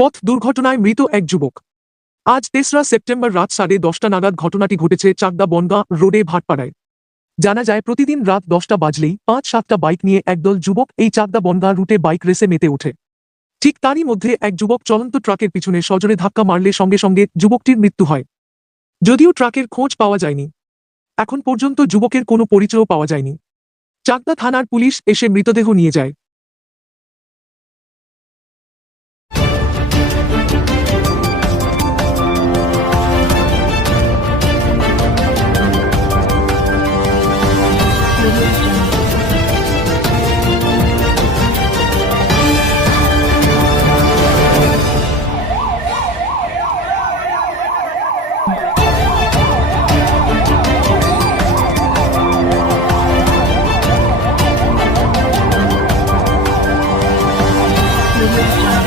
পথ দুর্ঘটনায় মৃত এক যুবক। আজ ৩রা সেপ্টেম্বর রাত 10:30 নাগাদ ঘটনাটি ঘটেছে চাকদা বনগাঁ রোডে ভাটপাড়ায়। জানা যায়, প্রতিদিন রাত 10টা বাজলেই 5-7টা বাইক নিয়ে একদল যুবক এই চাকদা বনগাঁ রুটে বাইক রেসে মেতে ওঠে। ঠিক তারই মধ্যে এক যুবক চলন্ত ট্রাকের পিছনে সজোরে ধাক্কা মারলে সঙ্গে সঙ্গে যুবকটির মৃত্যু হয়। যদিও ট্রাকের খোঁজ পাওয়া যায়নি, এখন পর্যন্ত যুবকের কোনো পরিচয়ও পাওয়া যায়নি। চাকদা থানার পুলিশ এসে মৃতদেহ নিয়ে যায়। Audio Jungle.